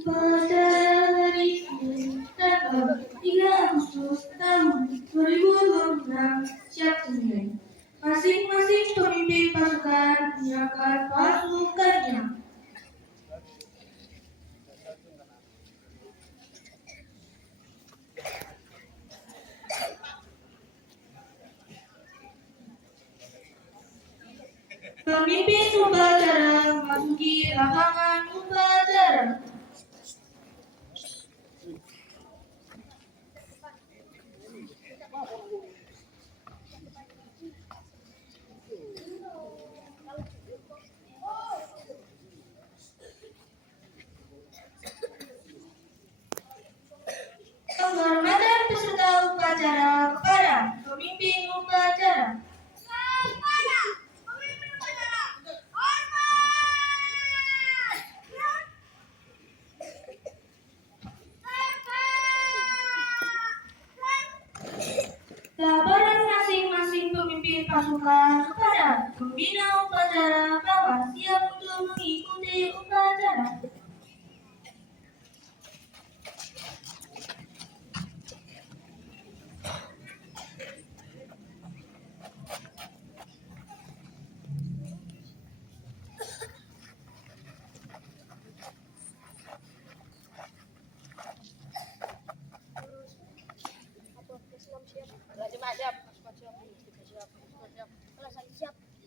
Pada hari tanggal 3 Agustus tahun 2026 siap dimulai. Masing-masing pemimpin pasukan menyiapkan pasukannya. Pemimpin upacara memasuki lapangan upacara. Penghormatan peserta upacara kepada pemimpin upacara. Laporan masing-masing pemimpin pasukan kepada pembina upacara bahwa siap untuk mengikuti upacara.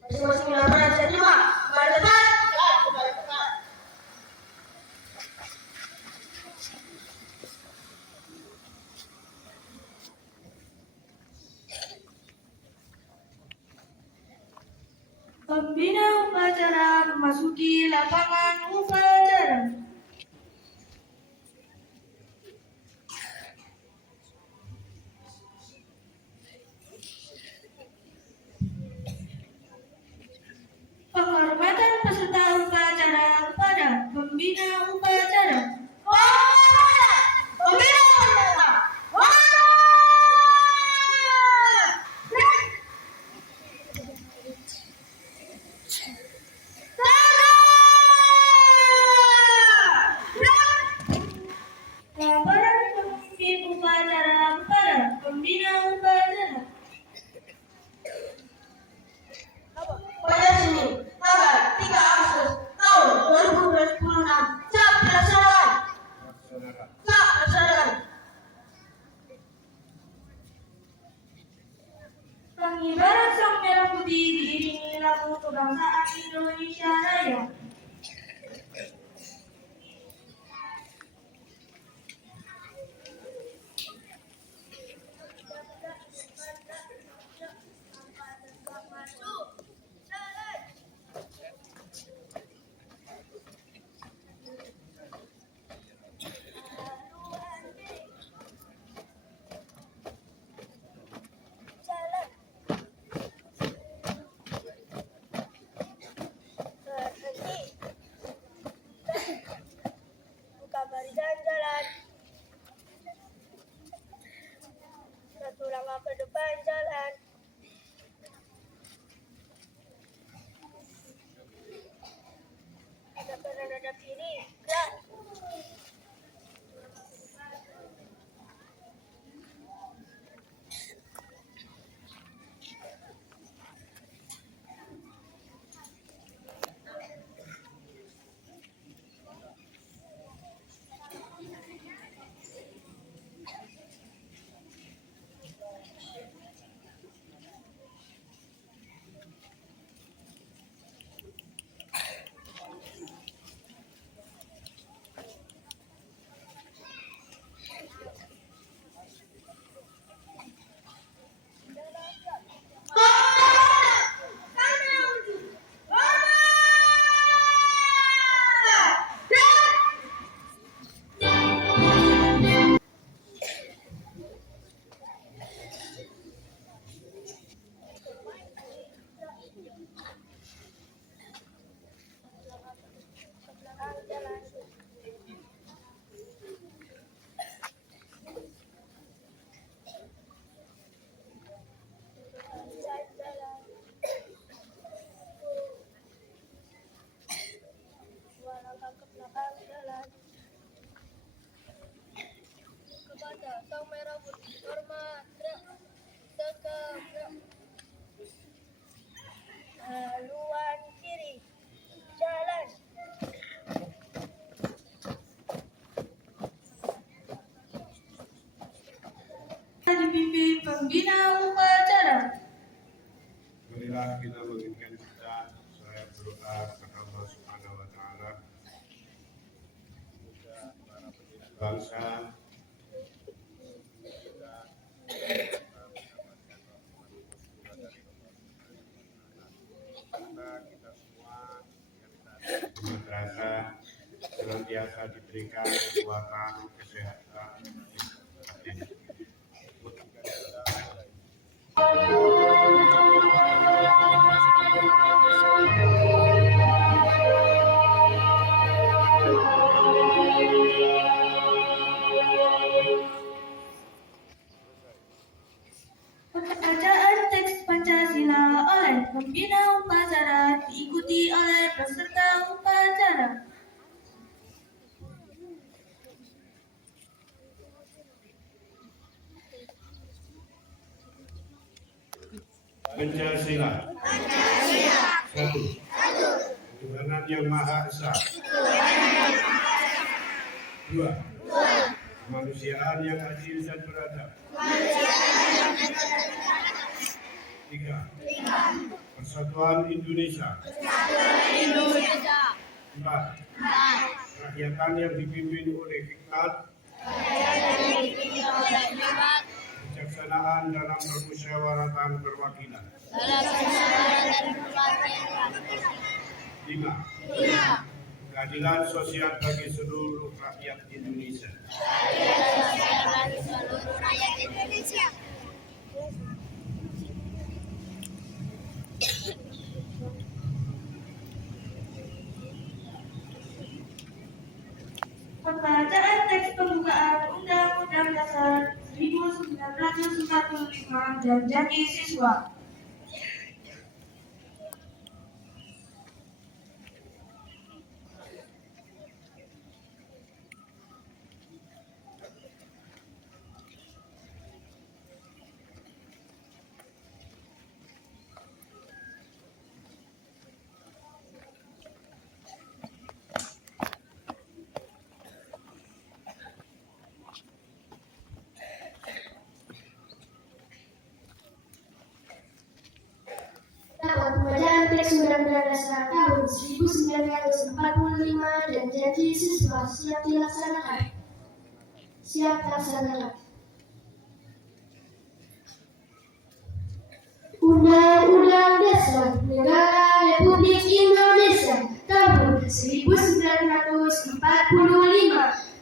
Masing-masing laporan saya terima. Kembali ke tempat. Pembina upacara memasuki lapangan upacara. Penghormatan peserta upacara kepada pembina upacara. Pembina upacara. Laporan pemimpin upacara kepada pembina upacara. Pada Senin, tanggal 3 Agustus tahun 2026, siap dilaksanakan. Siap dilaksanakan. Pengibaran sang merah putih diiringi lagu kebangsaan Indonesia Raya. Buka barisan jalan. Satu langkah ke depan jalan. Ada kanan ada kiri. Gerak. Dua langkah ke belakang jalan. kepada Sang Merah Putih. Hormat. Tegak. Haluan kiri. Jalan. Dipimpin pembina upacara. Marilah kita menginginkan kita saya berdoa kepada Allah Subhanahu wa taala. Para pendiri bangsa kita semua madrasah senantiasa diberikan kekuatan, kesehatan, Bacaan teks Pancasila oleh pembina upacara diikuti oleh peserta upacara. Pancasila. Satu. Ketuhanan yang Maha Esa. Dua. Kemanusiaan yang adil dan beradab. Tiga. Persatuan Indonesia. Empat. Kerakyatan yang dipimpin oleh hikmat, kebijaksanaan dalam permusyawaratan perwakilan. Lima. Keadilan sosial bagi seluruh rakyat Indonesia. Pembacaan teks pembukaan Undang-Undang Dasar 1945 dan janji siswa. Pembacaan teks Undang-Undang Dasar tahun 1945 dan janji siswa siap dilaksanakan. Undang-Undang Dasar Negara Republik Indonesia tahun 1945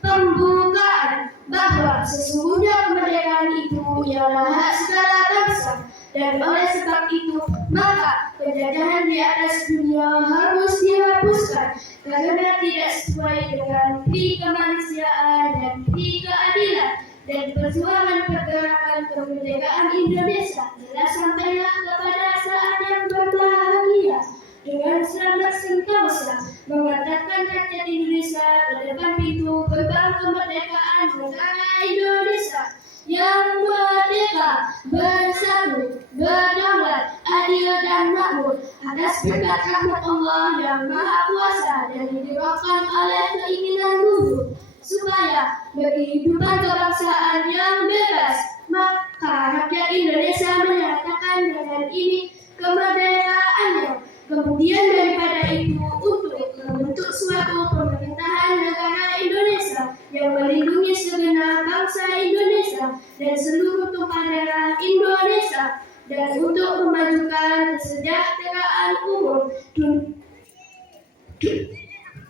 pembukaan bahwa sesungguhnya kemerdekaan itu ialah hak segala bangsa, dan oleh sebab itu maka penjajahan di atas dunia harus dihapuskan karena tidak sesuai dengan pri kemanusiaan dan pri keadilan, dan perjuangan pergerakan kemerdekaan Indonesia telah sampailah kepada saat yang berbahagia dengan selamat sentosa mengantarkan rakyat Indonesia ke depan pintu gerbang kemerdekaan negara Indonesia yang merdeka, bersatu, berdaulat, adil dan makmur atas berkat rahmat Allah yang Maha Kuasa dan didorongkan oleh keinginan luhur supaya berkehidupan kebangsaan yang bebas. Maka rakyat Indonesia menyatakan dengan ini kemerdekaannya. Kemudian daripada itu untuk membentuk suatu pemerintahan negara Indonesia yang melindungi segenap bangsa Indonesia dan seluruh tumpah darah Indonesia, dan untuk memajukan kesejahteraan umum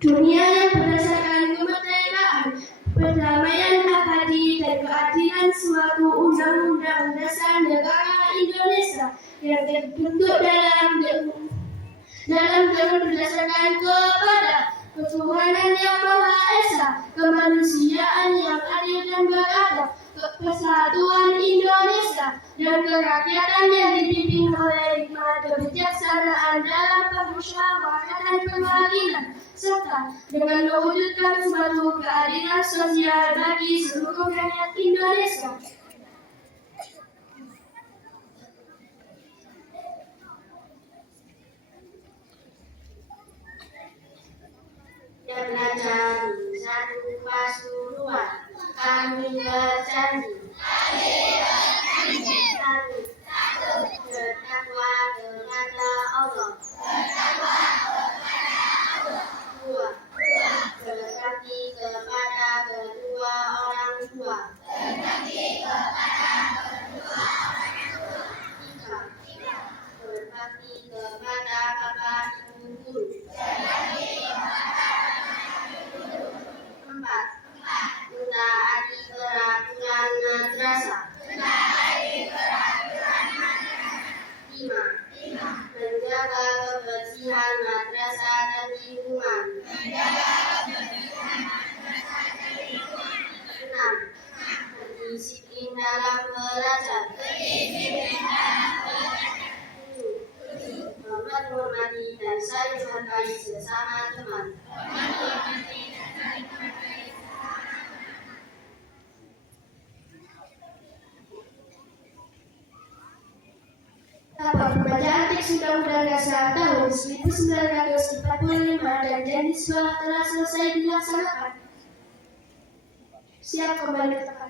dunia yang berdasarkan kemerdekaan, perdamaian abadi dan keadilan suatu undang-undang dasar negara Indonesia yang terbentuk dalam berdasarkan kepada ketuhanan yang Maha Esa, kemanusiaan yang adil dan beradab, persatuan Indonesia, dan kerakyatan yang dipimpin oleh hikmat kebijaksanaan dalam permusyawaratan perwakilan, serta dengan mewujudkan suatu keadilan sosial bagi seluruh rakyat Indonesia. Dengan janji satu pasuruan, kami berjanji satu, bertakwa kepada Allah. Dua, berbakti kepada kedua orang tua. Tiga, berbakti kepada bapak ibu guru. Empat, mentaati peraturan madrasah. Lima, menjaga kebersihan madrasah dan lingkungan. Enam, berdisiplin dalam belajar. Tujuh, menghormati dan saling menghargai sesama teman. Tahap pembacaan teks Undang-Undang Dasar tahun 1945 dan janji sekolah telah selesai dilaksanakan. Siap kembali ke tempat.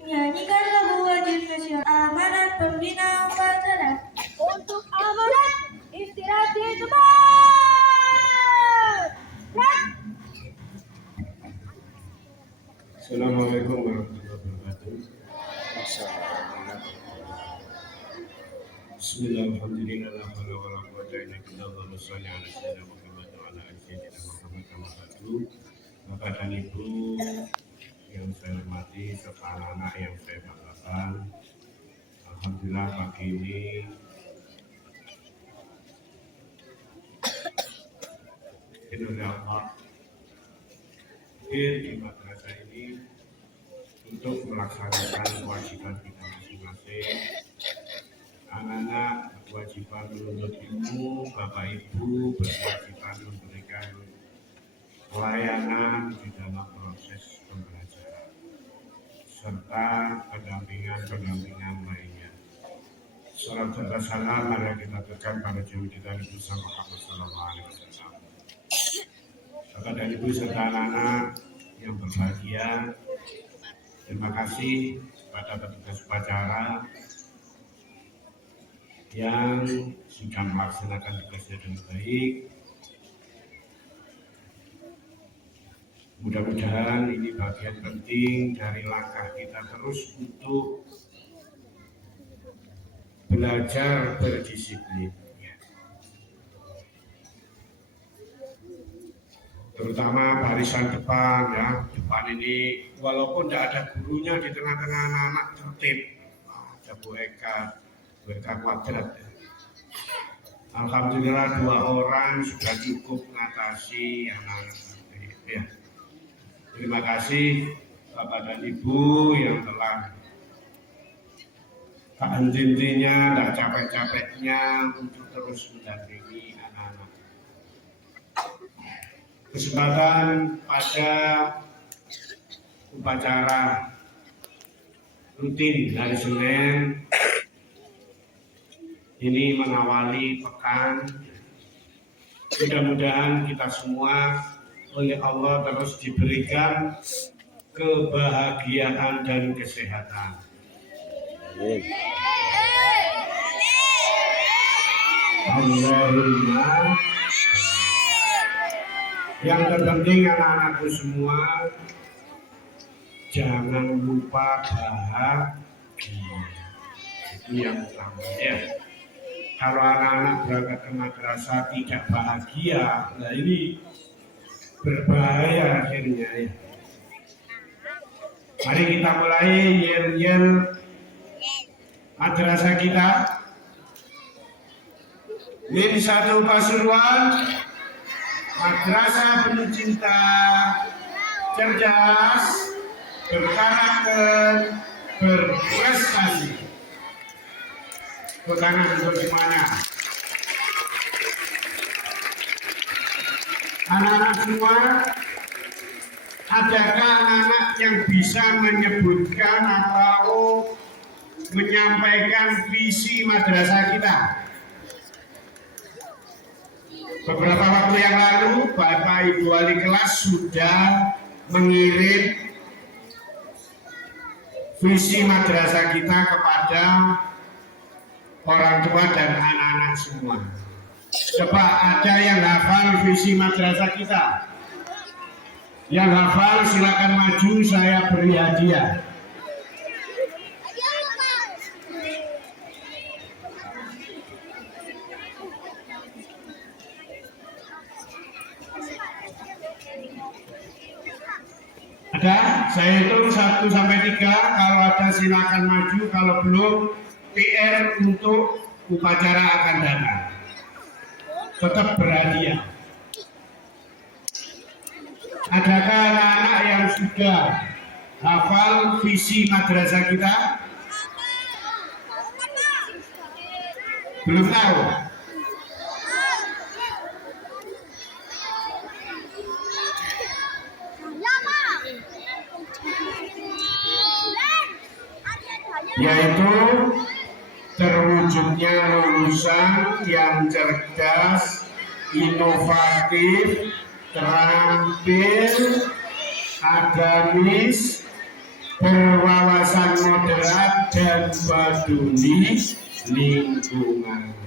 Nyanyikan lagu wajib nasional amanat pembina upacara. Untuk amanat istirahat di tempat. Assalamualaikum warahmatullahi wabarakatuh. Bismillahirrahmanirrahim. La haula wala quwwata illa billah. Allahumma shalli ala sayyidina Muhammad wa ala ali sayyidina Muhammad kama ba'du. Bapak dan Ibu yang saya hormati serta anak-anak yang saya banggakan. Alhamdulillah pagi ini Indonesia Allah hadir di madrasah ini untuk melaksanakan kewajiban kita masing-masing. Anak-anak berkewajiban menuntut ilmu, Bapak Ibu berkewajiban memberikan pelayanan di dalam proses pembelajaran serta pendampingan lainnya. Salam serta salam mari kita berikan pada junjungan kita Nabi Muhammad SAW. Bapak dan Ibu serta anak-anak yang berbahagia, terima kasih kepada petugas upacara yang sudah melaksanakan tugasnya dengan baik. Mudah-mudahan ini bagian penting dari langkah kita terus untuk belajar berdisiplin. Terutama barisan depan ya, depan ini walaupun tidak ada gurunya di tengah-tengah anak-anak tertib, ada Bu Eka Kuadrat. Alhamdulillah 2 orang sudah cukup mengatasi anak-anak tertib ya. Terima kasih Bapak dan Ibu yang telah tak henti-hentinya, tidak capek-capeknya untuk terus mendampingi anak-anak. Kesempatan pada upacara rutin hari Senin ini mengawali pekan. Mudah-mudahan kita semua oleh Allah terus diberikan kebahagiaan dan kesehatan. Allahumma. Yang terpenting anak-anakku semua jangan lupa bahagia. Itu yang utama ya. Kalau anak-anak berangkat ke madrasah tidak bahagia, nah ini berbahaya akhirnya ya. Mari kita mulai yel-yel madrasah kita. Min 1 Pasuruan, madrasah penuh cinta, cerdas, berkarakter, berprestasi. Tepuk tangan untuk semuanya. Anak-anak semua, adakah anak-anak yang bisa menyebutkan atau menyampaikan visi madrasah kita? Beberapa waktu yang lalu, Bapak Ibu wali kelas sudah mengirim visi madrasah kita kepada orang tua dan anak-anak semua. Coba ada yang hafal visi madrasah kita? Yang hafal silakan maju, saya beri hadiah. Ada? Saya hitung 1 sampai 3. Kalau ada silakan maju, kalau belum PR untuk upacara akan datang. Tetap berhadiah. Adakah anak-anak yang sudah hafal visi madrasah kita? Belum tahu? Yaitu terwujudnya lulusan yang cerdas, inovatif, terampil, agamis, berwawasan moderat, dan peduli lingkungan.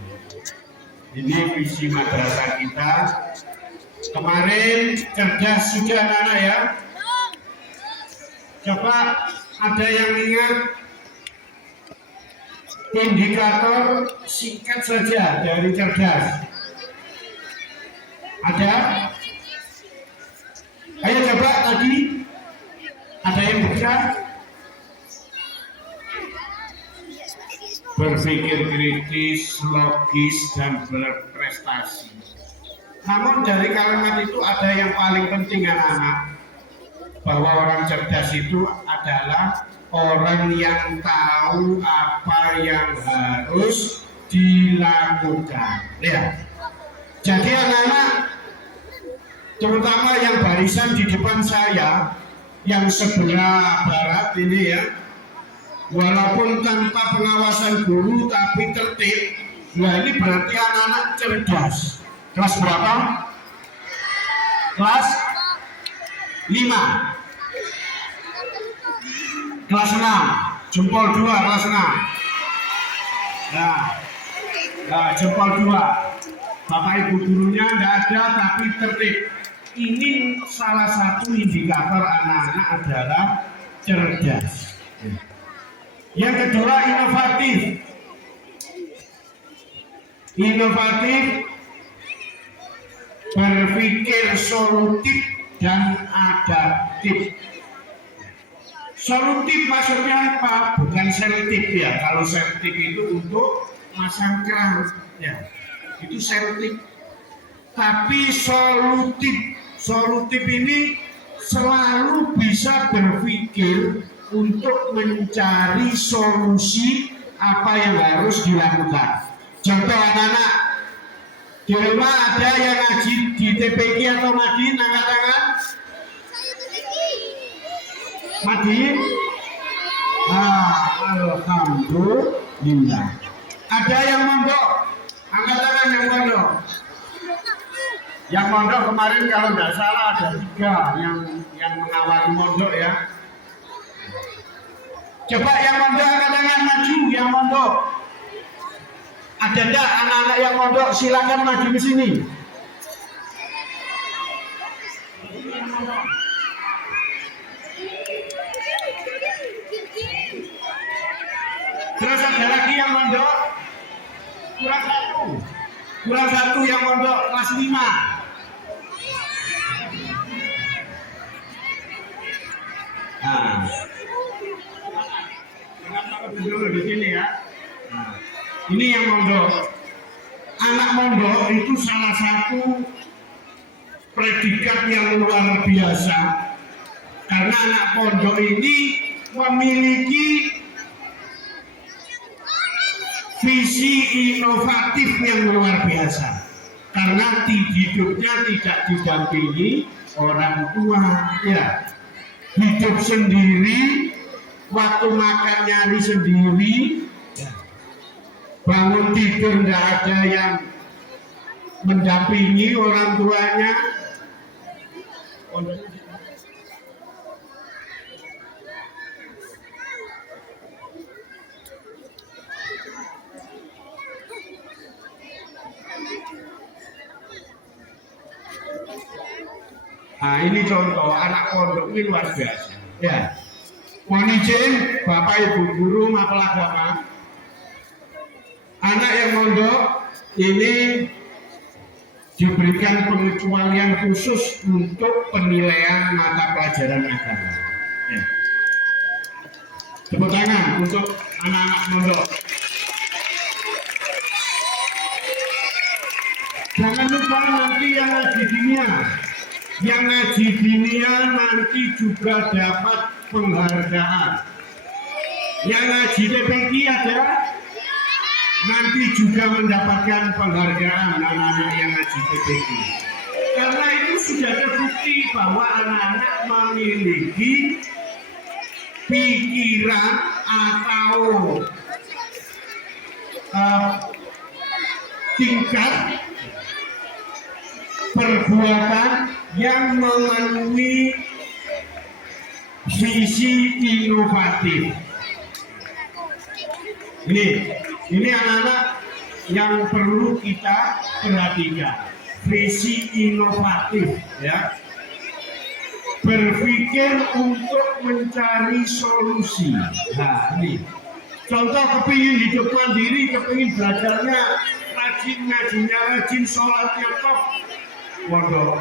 Ini visi madrasah kita. Kemarin cerdas sudah anak-anak ya. Coba ada yang ingat indikator singkat saja dari cerdas? Ada? Ayo coba tadi. Ada yang bisa? Berpikir kritis, logis, dan berprestasi. Namun dari kalimat itu ada yang paling penting anak-anak, bahwa orang cerdas itu adalah orang yang tahu apa yang harus dilakukan. Ya. Jadi anak-anak, terutama yang barisan di depan saya, yang sebelah barat ini ya, walaupun tanpa pengawasan guru tapi tertib, nah ini berarti anak-anak cerdas. Kelas berapa? Kelas 5. Kelas 6. Jempol 2 kelas 6. Nah, jempol 2. Bapak Ibu gurunya tidak ada tapi tertib. Ini salah satu indikator anak-anak adalah cerdas. Yang kedua inovatif. Inovatif, berpikir solutif dan adaptif. Solutif maksudnya apa? Bukan selektif ya. Kalau selektif itu untuk masang keran ya. Itu selektif. Tapi solutif ini selalu bisa berpikir untuk mencari solusi apa yang harus dilakukan. Contoh anak-anak di rumah ada yang ngaji di TPQ atau Madin, angkat tangan. Madin? Nah, alhamdulillah. Ada yang mondok, angkat tangan yang mondok. Yang mondok kemarin kalau nggak salah ada 3 yang mengawali mondok ya. Coba yang mondok angkat tangan maju, yang mondok. Ada enggak anak-anak yang mondok? Silakan maju ke sini. Terus ada lagi yang mondok? Kurang satu yang mondok kelas 5. Nah, dulu di sini ya. Nah, ini yang mondok. Anak mondok itu salah satu predikat yang luar biasa Karena anak pondok ini memiliki visi inovatif yang luar biasa. Karena hidupnya tidak didampingi orang tua, ya. Hidup sendiri, waktu makan nyari sendiri, ya. Bangun tidur tidak ada yang mendampingi orang tuanya. Nah, ini contoh anak pondok ini luar biasa. Ya, mohon izin Bapak Ibu guru mapel agama, anak yang mondok ini diberikan pengecualian khusus untuk penilaian mata pelajaran agama. Ya. Tepuk tangan untuk anak-anak mondok. Jangan lupa nanti yang ngaji dunia. Yang ngaji dunia nanti juga dapat penghargaan. Yang ngaji TPQ ada, nanti juga mendapatkan penghargaan anak-anak yang ngaji TPQ. Karena itu sudah terbukti bahwa anak-anak memiliki pikiran atau tingkat perbuatan yang memenuhi visi inovatif. Ini anak-anak yang perlu kita perhatikan. Visi inovatif, ya. Berpikir untuk mencari solusi. Nah, ini contoh kepingin hidup mandiri, kepingin belajarnya rajin, ngajinya rajin, sholatnya top, pondok,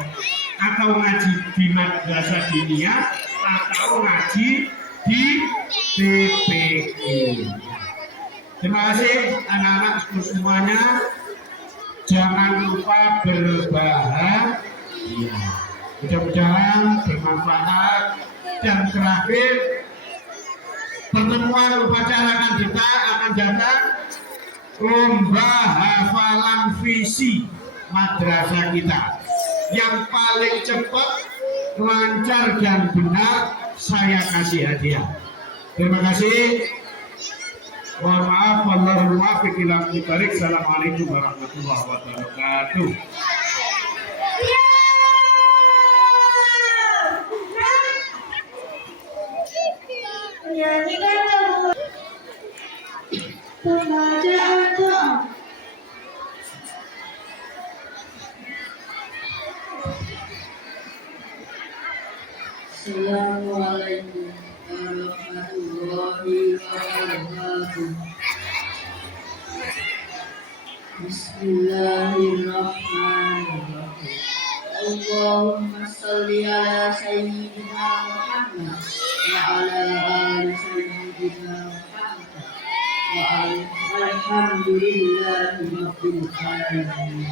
atau ngaji di madrasah diniyah, atau ngaji di TPQ. Terima kasih anak-anak semuanya. Jangan lupa berbahagia. Mudah-mudahan bermanfaat. Dan terakhir, pertemuan upacara kita akan datang lomba hafalan visi madrasah kita. Yang paling cepat, lancar dan benar, saya kasih hadiah. Terima kasih. Mohon maaf, wallahul muwaffiq ila aqwamit thoriq. Assalamualaikum warahmatullahi wabarakatuh. Menyanyikan lagu pembacaan doa. Assalamualaikum warahmatullahi wabarakatuh. Bismillahirrahmanirrahim. Allahumma sholli ala sayyidina Muhammad wa ala ali sayyidina Muhammad wa alhamdulillahi rabbil alamin.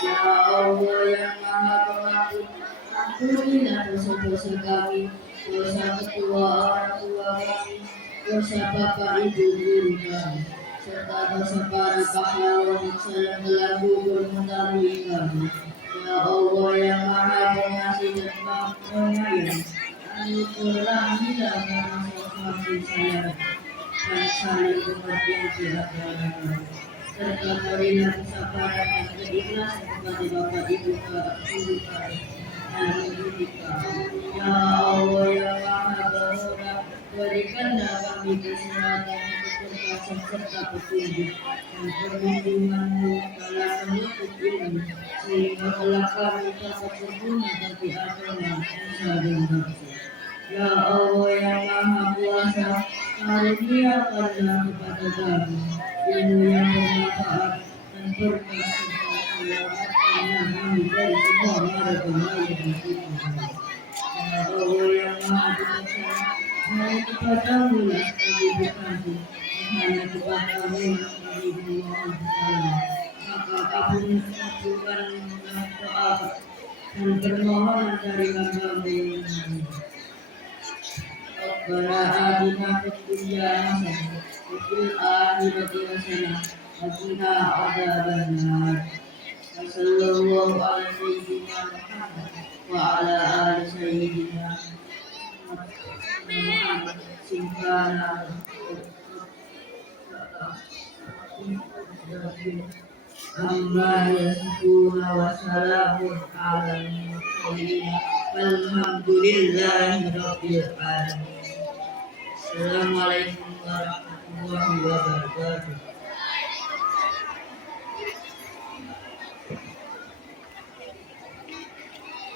Ya Allah yang Maha Pengampun, ampunilah dosa-dosa kami, dosa kedua orang tua kami, dosa bapak ibu guru kami, serta dosa para pahlawan yang telah melakukan mendahului kami. Ya Allah yang Maha Pengasih dan Penyayang, anugerahkanlah kami sayang dan saling pengertian di antara kami, serta berilah kesabaran dan keikhlasan kepada bapak ibu guru kami. Ya Allah yang Maha Pengampun, berikanlah kami kesehatan, kecerdasan serta petunjuk dan perlindungan-Mu dalam menuntut ilmu, sehingga kelak kami dapat berguna bagi agama, nusa dan bangsa. Ya Allah yang Maha Kuasa, karuniakanlah kepada kami ilmu yang bermanfaat dan berkah serta selamatkanlah kami dari semua mara bahaya dan fitnah. Ya Allah yang Maha Bijaksana, hanya kepadamu lah kami bergantung, hanya kepadamu lah kami bermohon pertolongan. Maka kabulkanlah doa dan permohonan dari hamba-Mu yang mulia. Rabbana atina fid dunya hasanah wa fil akhirati hasanah wa qina adzabannar. Sallallahu ala sayyidina Muhammad wa ala ali sayyidina Muhammad Subhana amma yasifuna wa salamun ala mursalin walhamdulillahi rabbil alamin. Assalamualaikum warahmatullahi wabarakatuh.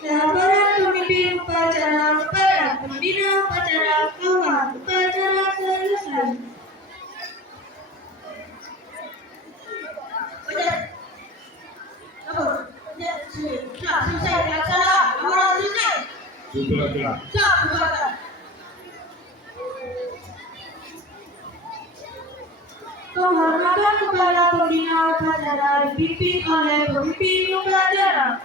Para pemimpin upacara, para pembina upacara, kawat upacara selesai. Selesai dilaksanakan. Amalan selesai. Sudah. Penghormatan kepada pembina upacara dipimpin oleh pemimpin upacara.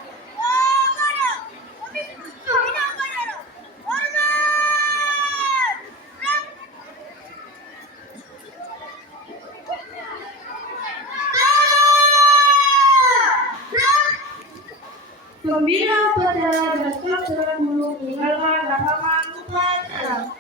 Pembina upacara bersikap dulu meninggalkan lapangan upacara.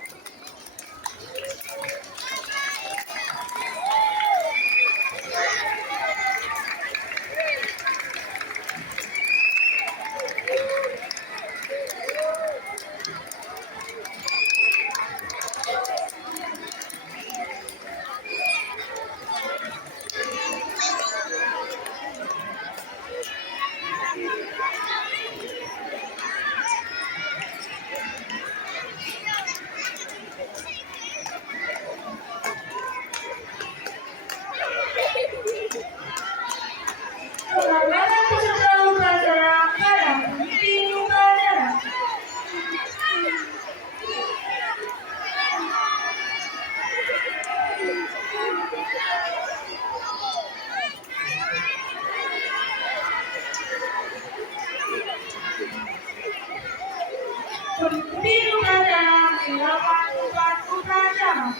Pengambilan peserta upacara para pemimpin upacara. Pemimpin upacara meninggalkan tempat upacara.